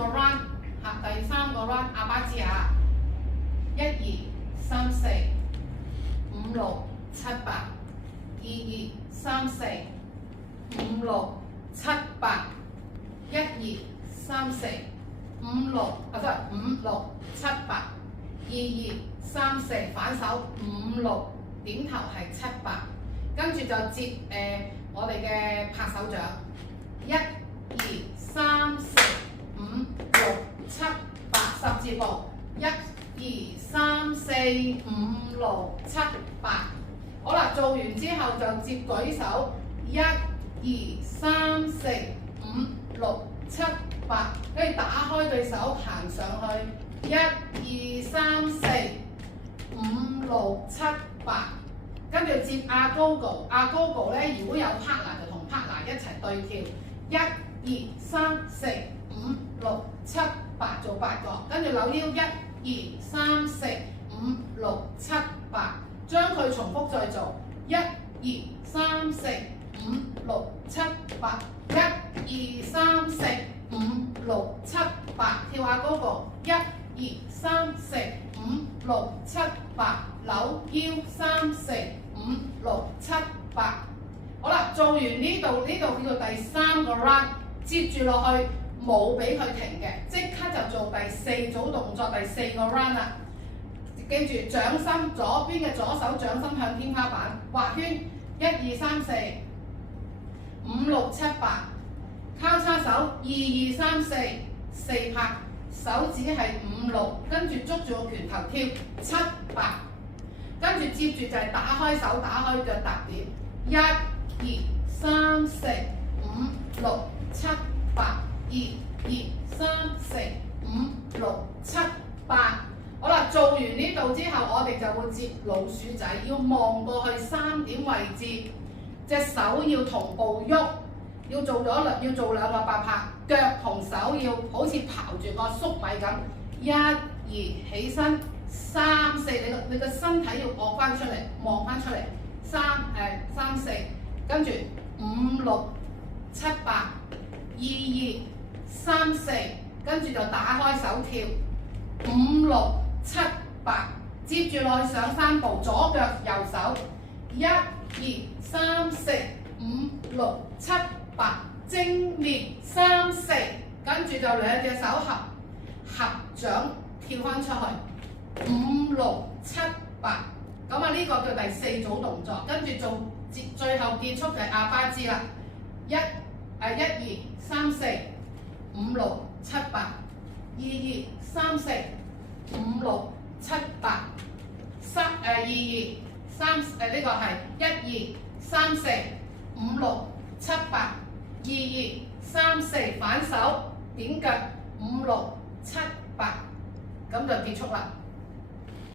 個 round 第三個 round 阿巴知下，1、2、3、4、5、6、7、8、2、2、3、4、5、6、7、8、1、2、3、4、5、6都係5、6、7、8、2、2、3、4反手5、6，點頭係7、8，跟住就接我哋嘅拍手掌，1、2、3、4、5、6、7、8十字步，1、2、3、4、5、6、7、8。好啦，做完之後就接舉手，1、2、3、4、5、6、7、8，跟住打開對手行上去，1、2、3、4、5、6、7、8，跟住接阿高高，阿高高咧如果有 partner 就同 partner 一齊對跳，1、2、3、4、5、6、7、8做8個，跟住扭腰1、2、3、4、5、6、7、8，將佢重複再做，1、2、3、4、5、6、7、8，1、2、3、4、5、6、7、8，跳下高個，1、2、3、4、5、6、7、8，扭腰3、4、5、6、7、8。好啦，做完呢度叫做第3個 round， 接住落去冇俾佢停嘅，即刻就做第4組動作，第4個 round 啦。記住掌心，左邊嘅左手掌心向天花板畫圈，1、2、3、4、5、6、7、8，交叉手2、2、3、4、4拍，手指係5、6，跟住捉住個拳頭跳7、8，跟住接住就係打開手，打開腳踏點，1、2、3、4、5、6、7、8，2、2、3、4、5、6、7、8。好啦，做完呢度之後，我哋就會接老鼠仔，要望過去3點位置，隻手要同步喐，要做2個8拍，腳同手要好似刨住個粟米咁，1、2起身，3、4，你個身體要臥翻出嚟，望翻出嚟，3、4，跟住5、6、7、8，2、2、3、4，跟住就打開手跳5、6、7、8，接住落去上3步，左腳右手，1、2、3、4、5、6、7、8，正面3、4，跟住就兩隻手合掌跳翻出去5、6、7、8，咁啊呢個叫第4組動作，跟住做最後結束就係阿巴茲啦，1、2、3、4、5、6、7、8，2、2、3、4、5、6、7、8，2、2、3呢個係1、2、3、4、5、6、7、8，2、2、3、4反手點腳5、6、7、8，咁就結束啦。